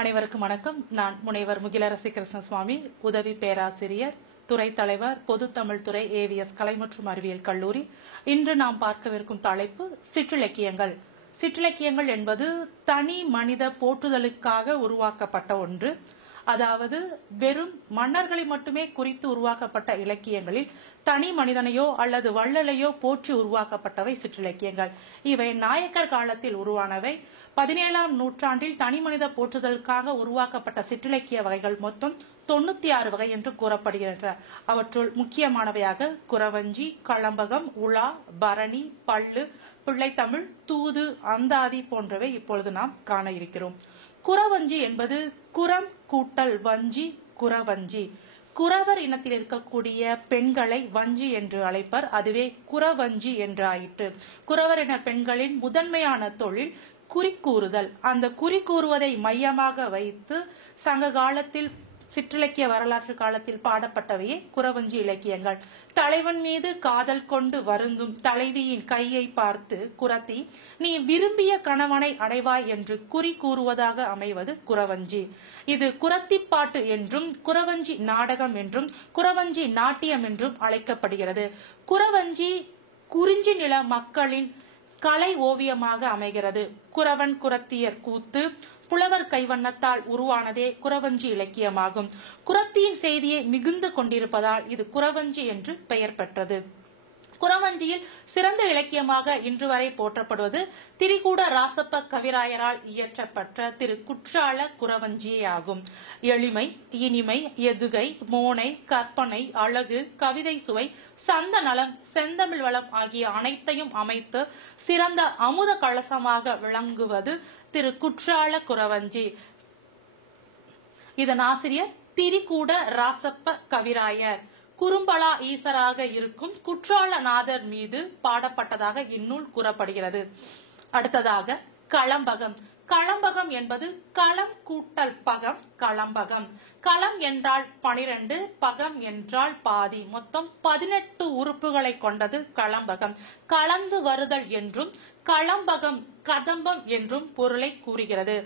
அனைவருக்கும் வணக்கம். நான் முனைவர் முகிலரசி கிருஷ்ணசுவாமி, உதவி பேராசிரியர், துறை தலைவர், பொதுத்தமிழ் துறை, ஏவிஎஸ் கலை மற்றும் அறிவியல் கல்லூரி. இன்று நாம் பார்க்கவிருக்கும் தலைப்பு சிற்றிலக்கியங்கள். சிற்றிலக்கியங்கள் என்பது தனி மனித போற்றுதலுக்காக உருவாக்கப்பட்ட ஒன்று. அதாவது வெறும் மன்னர்களை மட்டுமே குறித்து உருவாக்கப்பட்ட இலக்கியங்களில் தனி மனிதனையோ அல்லது வள்ளலையோ போற்றி உருவாக்கப்பட்டவை சிற்றிலக்கியங்கள். இவை நாயக்கர் காலத்தில் உருவானவை. 17ஆம் நூற்றாண்டில் தனி மனித போற்றுதலுக்காக உருவாக்கப்பட்ட சிற்றிலக்கிய வகைகள் மொத்தம் 96 வகை என்று கூறப்படுகின்றன. அவற்றுள் முக்கியமானவையாக குறவஞ்சி, களம்பகம், உலா, பரணி, பள்ளு, பிள்ளைத்தமிழ், தூது, அந்தாதி போன்றவை இப்பொழுது நாம் காண இருக்கிறோம். குறவஞ்சி என்பது குறம் கூட்டல் வஞ்சி, குறவஞ்சி. குறவர் இனத்தில் இருக்கக்கூடிய பெண்களை வஞ்சி என்று அழைப்பர். அதுவே குறவஞ்சி என்று ஆயிற்று. குறவர் இன பெண்களின் முதன்மையான தொழில் குறிக்கூறுதல். அந்த குறிக்கூறுவதை மையமாக வைத்து சங்க காலத்தில் சிற்றிலக்கிய வரலாற்று காலத்தில் பாடப்பட்டவையே குறவஞ்சி இலக்கியங்கள். தலைவன் மீது காதல் கொண்டு வருந்தும் தலைவியின் கையை பார்த்து குறத்தி, நீ விரும்பிய கணவனை அடைவாய் என்று குறி கூறுவதாக அமைவது குறவஞ்சி. இது குறத்திப்பாட்டு என்றும் குறவஞ்சி நாடகம் என்றும் குறவஞ்சி நாட்டியம் என்றும் அழைக்கப்படுகிறது. குறவஞ்சி குறிஞ்சி நில மக்களின் கலை ஓவியமாக அமைகிறது. குறவன் குறத்தியர் கூத்து, புலவர் கைவண்ணத்தால் உருவானதே குறவஞ்சி இலக்கியமாகும். குறத்தியின் செய்தியை மிகுந்து கொண்டிருப்பதால் இது குறவஞ்சி என்று பெயர் பெற்றது. குறவஞ்சியில் சிறந்த இலக்கியமாக இன்று வரை போற்றப்படுவது திரிகூட ராசப்ப கவிராயரால் இயற்றப்பட்ட திரு குற்றால குறவஞ்சியே ஆகும். எளிமை, இனிமை, எதுகை, மோனை, கற்பனை, அழகு, கவிதை சுவை, சந்த நலம், செந்தமிழ் வளம் ஆகிய அனைத்தையும் அமைத்து சிறந்த அமுத கலசமாக விளங்குவது திரு குற்றால குறவஞ்சி. இதன் ஆசிரியர் திரிகூட ராசப்ப கவிராயர். குறும்பலா ஈசராக இருக்கும் குற்றாலநாதர் மீது பாடப்பட்டதாக இந்நூல் கூறப்படுகிறது. அடுத்ததாக களம்பகம். களம்பகம் என்பது களம் கூட்டல் பகம், களம்பகம். களம் என்றால் 12, பகம் என்றால் பாதி. மொத்தம் 18 உறுப்புகளை கொண்டது களம்பகம். கலந்து வருதல் என்றும் களம்பகம் கதம்பம் என்றும் பொருளை கூறுகிறது.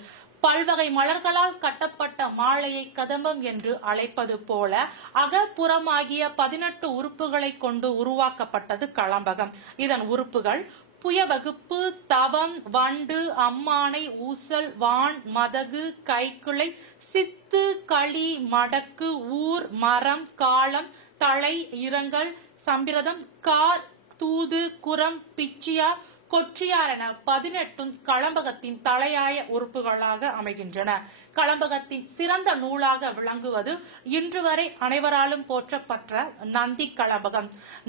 பல்வகை மலர்களால் கட்டப்பட்ட மாலையை கதம்பம் என்று அழைப்பது போல அகப்புறமாகிய 18 உறுப்புகளை கொண்டு உருவாக்கப்பட்டது களம்பகம். இதன் உறுப்புகள் புயவகுப்பு, தவம், வண்டு, அம்மானை, ஊசல், வான், மதகு, கைக்கிளை, சித்து, களி, மடக்கு, ஊர், மரம், காலம், தலை, இரங்கல், சம்பிரதம், கார், தூது, குரம், பிச்சியார், கொற்றியார் என 18 களம்பகத்தின் தலையாய உறுப்புகளாக அமைகின்றன. களம்பகத்தின் சிறந்த நூலாக விளங்குவது இன்று வரை அனைவராலும் போற்றப்பட்ட நந்தி களம்பகம்.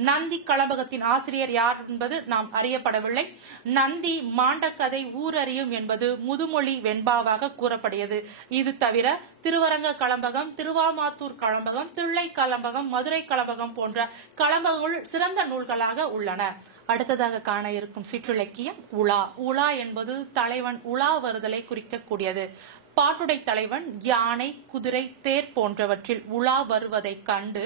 நந்தி களம்பகத்தின் ஆசிரியர் யார் என்பது நாம் அறியப்படவில்லை. நந்தி மாண்டக்கதை ஊரறியும் என்பது முதுமொழி வெண்பாவாக கூறப்படுகிறது. இது தவிர திருவரங்க களம்பகம், திருவாமாத்தூர் களம்பகம், தில்லை களம்பகம், மதுரை களம்பகம் போன்ற களம்பகங்கள் சிறந்த நூல்களாக உள்ளன. அடுத்ததாக காண இருக்கும் சிற்றிலக்கியம் உலா. உலா என்பது தலைவன் உலா வருதலை குறிக்கக்கூடியது. பாட்டுடை தலைவன் யானை, குதிரை, தேர் போன்றவற்றில் உலா வருவதை கண்டு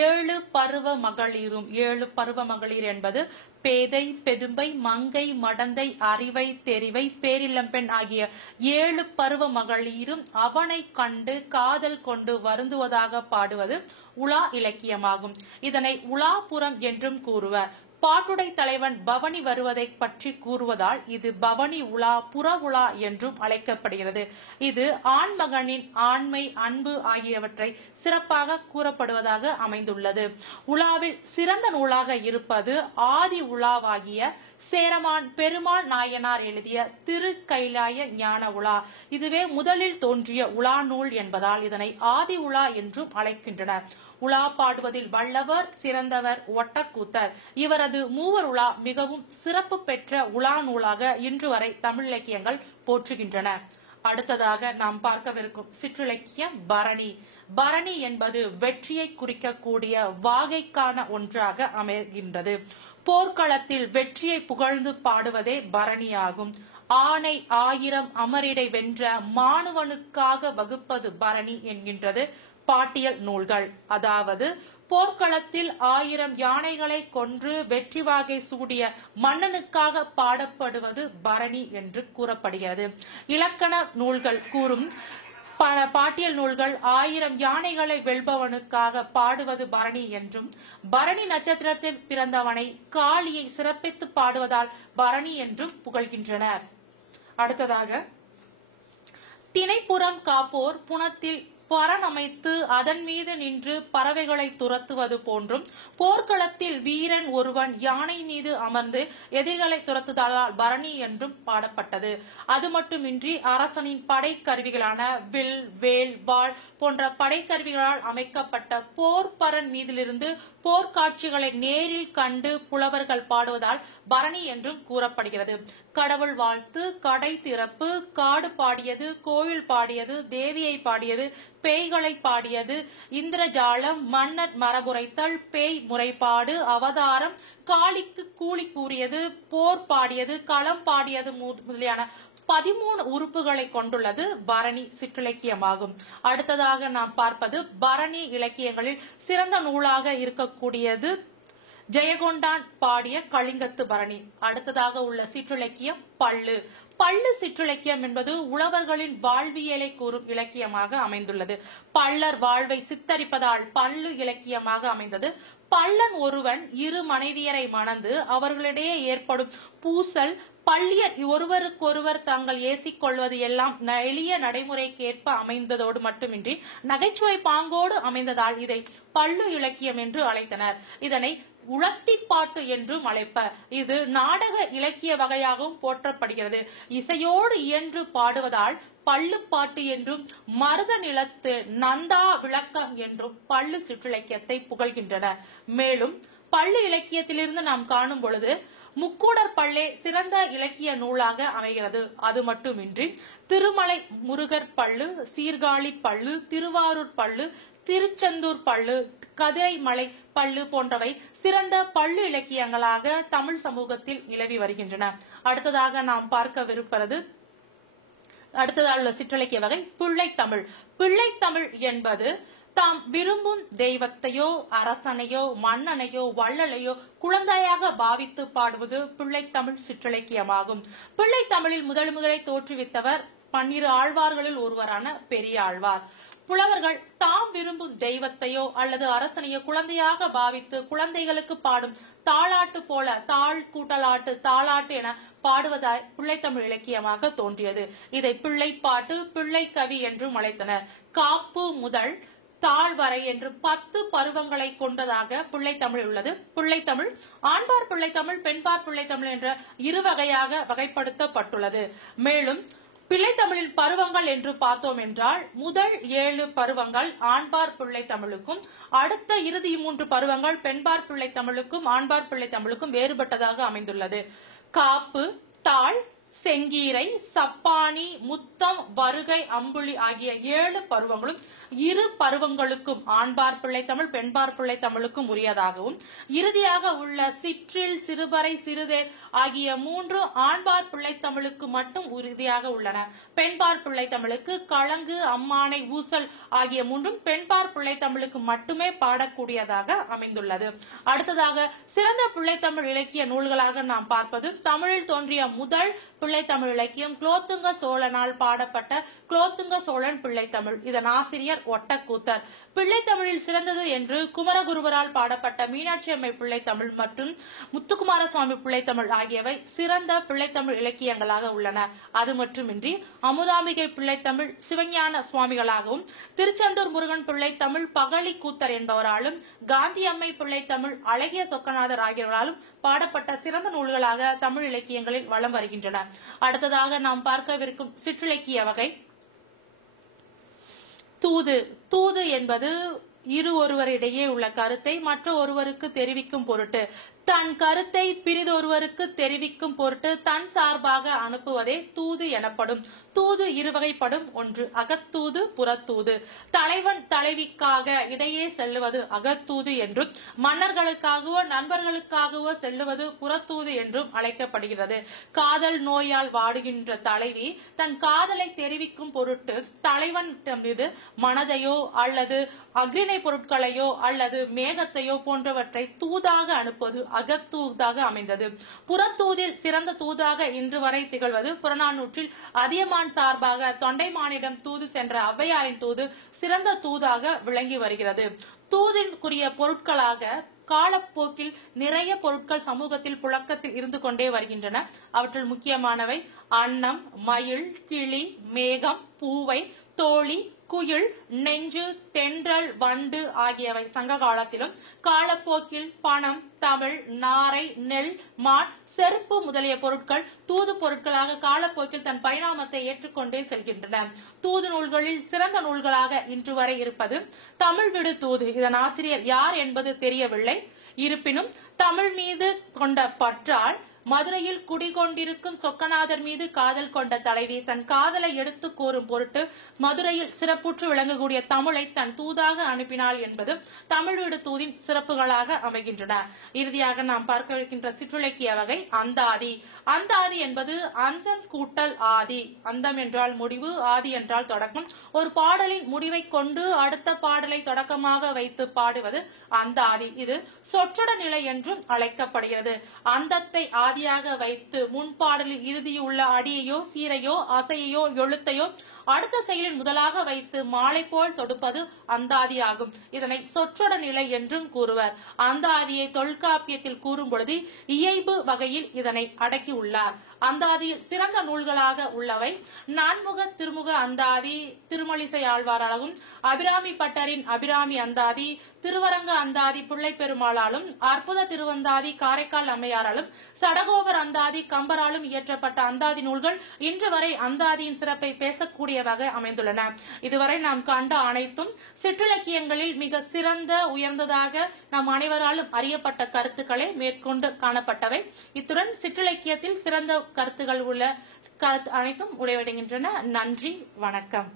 7 பருவ மகளிரும், 7 பருவ மகளிர் என்பது பேதை, பெதும்பை, மங்கை, மடந்தை, அறிவை, தெரிவை, பேரிளம்பெண் ஆகிய 7 பருவ மகளிரும் அவனை கண்டு காதல் கொண்டு வருந்துவதாக பாடுவது உலா இலக்கியமாகும். இதனை உலாபுரம் என்றும் கூறுவர். பாட்டுடை தலைவன் பவனி வருவதை பற்றி கூறுவதால் இது பவனி உலா, புற உலா என்றும் அழைக்கப்படுகிறது. இது ஆண்மகனின் ஆண்மை, அன்பு ஆகியவற்றை சிறப்பாக கூறப்படுவதாக அமைந்துள்ளது. உலாவில் சிறந்த நூலாக இருப்பது ஆதி உலாவாகிய சேரமான் பெருமாள் நாயனார் எழுதிய திரு கைலாய ஞான உலா. இதுவே முதலில் தோன்றிய உலா நூல் என்பதால் இதனை ஆதி உலா என்றும் அழைக்கின்றனர். உலா பாடுவதில் வல்லவர், சிறந்தவர் ஒட்டக்கூத்தர். இவரது மூவர் உலா மிகவும் சிறப்பு பெற்ற உலா நூலாக இன்று வரை தமிழ் இலக்கியங்கள் போற்றுகின்றன. அடுத்ததாக நாம் பார்க்கவிருக்கும் சிற்றிலக்கியம் பரணி. பரணி என்பது வெற்றியை குறிக்கக்கூடிய வாகைக்கான ஒன்றாக அமைகின்றது. போர்க்களத்தில் வெற்றியை புகழ்ந்து பாடுவதே பரணியாகும். ஆனை 1000 அமரிடை வென்ற மாணுவனுக்காக வகுப்பது பரணி என்கின்றது பாட்டியல் நூல்கள். அதாவது போர்க்களத்தில் 1000 யானைகளை கொன்று வெற்றி வாகை சூடிய மன்னனுக்காக பாடப்படுவது பரணி என்று கூறப்படுகிறது. இலக்கண நூல்கள் கூறும் பாட்டியல் நூல்கள் 1000 யானைகளை வெல்பவனுக்காக பாடுவது பரணி என்றும், பரணி நட்சத்திரத்தில் பிறந்தவனை காளியை சிறப்பித்து பாடுவதால் பரணி என்றும் புகழ்கின்றனர். அடுத்ததாக, திணைப்புறம் காப்போர் புனத்தில் பரண் அமைத்து அதன் மீது நின்று பறவைகளை துரத்துவது போன்றும், போர்க்களத்தில் வீரன் ஒருவன் யானை மீது அமர்ந்து எதிரிகளை துரத்துதலால் பரணி என்றும் பாடப்பட்டது. அது மட்டுமின்றி அரசனின் படைக்கருவிகளான வில், வேல், வாள் போன்ற படைக்கருவிகளால் அமைக்கப்பட்ட போர் பரண் மீதிலிருந்து போர்க்காட்சிகளை நேரில் கண்டு புலவர்கள் பாடுவதால் பரணி என்றும் கூறப்படுகிறது. கடவுள் வாழ்த்து, கடை திறப்பு, காடு பாடியது, கோயில் பாடியது, தேவியை பாடியது, பேய்களை பாடியது, இந்திரஜாலம், மன்னர் மரபுரைத்தல், பேய் முறைப்பாடு, அவதாரம், காளிக்கு கூலி கூறியது, போர் பாடியது, களம் பாடியது முதலியான 13 உறுப்புகளை கொண்டுள்ளது பரணி சிற்றிலக்கியமாகும். அடுத்ததாக நாம் பார்ப்பது பரணி இலக்கியங்களில் சிறந்த நூலாக இருக்கக்கூடியது ஜெயகொண்டான் பாடிய கலிங்கத்து பரணி. அடுத்ததாக உள்ள சிற்றிலக்கியம் பள்ளு. பள்ளு சிற்றிலக்கியம் என்பது உழவர்களின் வாழ்வியலை கூறும் இலக்கியமாக அமைந்துள்ளது. பள்ளர் வாழ்வை சித்தரிப்பதால் பள்ளு இலக்கியமாக அமைந்தது. பள்ளன் ஒருவன் 2 மனைவியரை மணந்து அவர்களிடையே ஏற்படும் பூசல், பள்ளியர் ஒருவருக்கொருவர் தாங்கள் ஏசிக் கொள்வது எல்லாம் எளிய நடைமுறைக்கேற்ப அமைந்ததோடு மட்டுமின்றி நகைச்சுவை பாங்கோடு அமைந்ததால் இதை பள்ளு இலக்கியம் என்று அழைத்தனர். இதனை உளத்திப்பாட்டு என்றும் அழைப்பர். இது நாடக இலக்கிய வகையாகவும் போற்றப்படுகிறது. இசையோடு இயன்று பாடுவதால் பள்ளுப்பாட்டு என்றும், மருத நிலத்து நந்தா விளக்கம் என்றும் பள்ளு சிற்றிலக்கியத்தை புகழ்கின்றனர். மேலும் பள்ளு இலக்கியத்திலிருந்து நாம் காணும் பொழுது முக்கூடர் பள்ளே சிறந்த இலக்கிய நூலாக அமைகிறது. அது மட்டுமின்றி திருமலை முருகர் பள்ளு, சீர்காழி பள்ளு, திருவாரூர் பள்ளு, திருச்செந்தூர் பள்ளு, கதிரைமலை பள்ளு போன்றவை சிறந்த பள்ளு இலக்கியங்களாக தமிழ் சமூகத்தில் நிலவி வருகின்றன. அடுத்ததாக நாம் பார்க்கவிருப்பது அடுத்ததாக சிற்றிலக்கிய வகை பிள்ளைத்தமிழ். பிள்ளைத்தமிழ் என்பது தாம் விரும்பும் தெய்வத்தையோ, அரசனையோ, மன்னனையோ, வள்ளலையோ குழந்தையாக பாவித்து பாடுவது பிள்ளைத்தமிழ் சிற்றிலக்கியமாகும். பிள்ளைத்தமிழில் முதலில் தோற்றுவித்தவர் 12 ஆழ்வார்களில் ஒருவரான பெரிய ஆழ்வார். புலவர்கள் தாம் விரும்பும் தெய்வத்தையோ அல்லது அரசனையோ குழந்தையாக பாவித்து குழந்தைகளுக்கு பாடும் தாளாட்டு போல தாழ் கூட்டலாட்டு, தாளாட்டு என பாடுவதாய் பிள்ளைத்தமிழ் இலக்கியமாக தோன்றியது. இதை பிள்ளைப்பாட்டு, பிள்ளை கவி என்றும் அழைத்தனர். காப்பு முதல் தாழ் வரை என்று 10 பருவங்களை கொண்டதாக பிள்ளைத்தமிழ் உள்ளது. பிள்ளைத்தமிழ் ஆண்பார் பிள்ளைத்தமிழ், பெண்பார் பிள்ளைத்தமிழ் என்ற 2 வகையாக வகைப்படுத்தப்பட்டுள்ளது. மேலும் பிள்ளைத்தமிழின் பருவங்கள் என்று பார்த்தோம் என்றால் முதல் 7 பருவங்கள் ஆண்பார் பிள்ளைத்தமிழுக்கும், அடுத்த இறுதி 3 பருவங்கள் பெண்பார் பிள்ளைத்தமிழுக்கும் ஆண்பார் பிள்ளைத்தமிழுக்கும் வேறுபட்டதாக அமைந்துள்ளது. காப்பு, தாழ், செங்கீரை, சப்பானி, முத்தம், வருகை, அம்புலி ஆகிய 7 பருவங்களும் 2 பருவங்களுக்கும் ஆண்பார் பிள்ளைத்தமிழ், பெண்பார் பிள்ளைத்தமிழுக்கும் உரியதாகவும், இறுதியாக உள்ள சிற்றில், சிறுபறை, சிறுதேர் ஆகிய 3 ஆண்பார் பிள்ளைத்தமிழுக்கு மட்டும் உறுதியாக உள்ளன. பெண்பார் பிள்ளைத்தமிழுக்கு களங்கு, அம்மானை, ஊசல் ஆகிய 3ம் பெண்பார் பிள்ளைத்தமிழுக்கு மட்டுமே பாடக்கூடியதாக அமைந்துள்ளது. அடுத்ததாக சிறந்த பிள்ளைத்தமிழ் இலக்கிய நூல்களாக நாம் பார்ப்பது தமிழில் தோன்றிய முதல் பிள்ளைத்தமிழ் இலக்கியம் குலோத்துங்க சோழனால் பாடப்பட்ட குலோத்துங்க சோழன் பிள்ளைத்தமிழ். இதன் ஆசிரியர் ஒட்டக்கூத்தர். பிள்ளைத்தமிழில் சிறந்தது என்று குமரகுருவரால் பாடப்பட்ட மீனாட்சி அம்மை பிள்ளைத்தமிழ் மற்றும் முத்துக்குமார சுவாமி பிள்ளைத்தமிழ் ஆகியவை சிறந்த பிள்ளைத்தமிழ் இலக்கியங்களாக உள்ளன. அது மட்டுமின்றி அமுதாம்பிகை பிள்ளைத்தமிழ் சிவஞான சுவாமிகளாகவும், திருச்செந்தூர் முருகன் பிள்ளைத்தமிழ் பகழி கூத்தர் என்பவராலும், காந்தி அம்மை பிள்ளைத்தமிழ் அழகிய சொக்கநாதர் ஆகியோராலும் பாடப்பட்ட சிறந்த நூல்களாக தமிழ் இலக்கியங்களில் வலம் வருகின்றன. அடுத்ததாக நாம் பார்க்கவிருக்கும் சிற்றிலக்கிய வகை தூது. தூது என்பது ஒருவரிடையே உள்ள கருத்தை மற்ற ஒருவருக்கு தெரிவிக்கும் பொருட்டு, தன் கருத்தை பிறிதொருவருக்கு தெரிவிக்கும் பொருட்டு தன் சார்பாக அனுப்புவதே தூது எனப்படும். தூது 2 வகைப்படும். 1 அகத்தூது, புறத்தூது. தலைவன் தலைவிக்காக இடையே செல்லுவது அகத்தூது என்றும், மன்னர்களுக்காகவோ நண்பர்களுக்காகவோ செல்லுவது புறத்தூது என்றும் அழைக்கப்படுகிறது. காதல் நோயால் வாடுகின்ற தலைவி தன் காதலை தெரிவிக்கும் பொருட்டு தலைவன் மீது மனதையோ அல்லது அக்ரிணை பொருட்களையோ அல்லது மேகத்தையோ போன்றவற்றை தூதாக அனுப்புவது அகத்தூதாக அமைந்தது. புறத்தூதில் சிறந்த தூதாக இன்று வரை திகழ்வது புறநானூற்றில் அதியமான் சார்பாக தொண்டைமானிடம் தூது சென்ற ஔவையாரின் தூது சிறந்த தூதாக விளங்கி வருகிறது. தூதிற்குரிய பொருட்களாக காலப்போக்கில் நிறைய பொருட்கள் சமூகத்தில் புழக்கத்தில் இருந்து கொண்டே வருகின்றன. அவற்றில் முக்கியமானவை அன்னம், மயில், கிளி, மேகம், பூவை, தோழி, குயில், நெஞ்சு, தென்றல், வண்டு ஆகியவை சங்க காலத்திலும் காலப்போக்கில் பணம், தமிழ், நாரை, நெல், மான், செருப்பு முதலிய பொருட்கள் தூது பொருட்களாக காலப்போக்கில் தன் பரிணாமத்தை ஏற்றுக்கொண்டே செல்கின்றன. தூது நூல்களில் சிறந்த நூல்களாக இன்று வரை இருப்பது தமிழ் விடு தூது. இதன் ஆசிரியர் யார் என்பது தெரியவில்லை. இருப்பினும் தமிழ் மீது கொண்ட பற்றால் மதுரையில் குடிகொண்டிருக்கும் சொக்கநாதர் மீது காதல் கொண்ட தலைவி தன் காதலை எடுத்து கூறும் பொருட்டு மதுரையில் சிறப்புற்று விளங்கக்கூடிய தமிழை தன் தூதாக அனுப்பினாள் என்பது தமிழ் வீடு தூதின் சிறப்புகளாக அமைகின்றன. இறுதியாக நாம் பார்க்க இருக்கின்ற சிற்றிலக்கிய வகை அந்தாதி. அந்தாதி என்பது அந்தம் கூட்டல் ஆதி. அந்தம் என்றால் முடிவு, ஆதி என்றால் தொடக்கம். ஒரு பாடலின் முடிவை கொண்டு அடுத்த பாடலை தொடக்கமாக வைத்து பாடுவது அந்தாதி. இது சொற்றொட நிலை என்றும் அழைக்கப்படுகிறது. அந்தத்தை ஆதியாக வைத்து முன்பாடலில் இறுதியுள்ள அடியையோ சீரையோ அசையையோ எழுத்தையோ அடுத்த செயலின் முதலாக வைத்து மாலை போல் தொடுப்பது அந்தாதி ஆகும். இதனை சொற்றொட நிலை என்றும் கூறுவர். அந்தாதியை தொல்காப்பியத்தில் கூறும் பொழுது இயைபு வகையில் இதனை அடக்கியுள்ளார். அந்தாதியில் சிறந்த நூல்களாக உள்ளவை நான்முக திருமுக அந்தாதி திருமழிசை ஆழ்வாராலும், அபிராமி பட்டரின் அபிராமி அந்தாதி, திருவரங்க அந்தாதி பிள்ளை பெருமாளாலும், அற்புத திருவந்தாதி காரைக்கால் அம்மையாராலும், சடகோபர் அந்தாதி கம்பராலும் இயற்றப்பட்ட அந்தாதி நூல்கள் இன்று வரை அந்தாதியின் சிறப்பை பேசக்கூடியதாக அமைந்துள்ளன. இதுவரை நாம் கண்ட அனைத்தும் சிற்றிலக்கியங்களில் மிக சிறந்த உயர்ந்ததாக நம் அனைவராலும் அறியப்பட்ட கருத்துக்களை மேற்கொண்டு காணப்பட்டவை. இத்துடன் சிற்றிலக்கியத்தில் சிறந்த கருத்துகள் உள்ள அனைத்தும் உடைவடைகின்றன. நன்றி, வணக்கம்.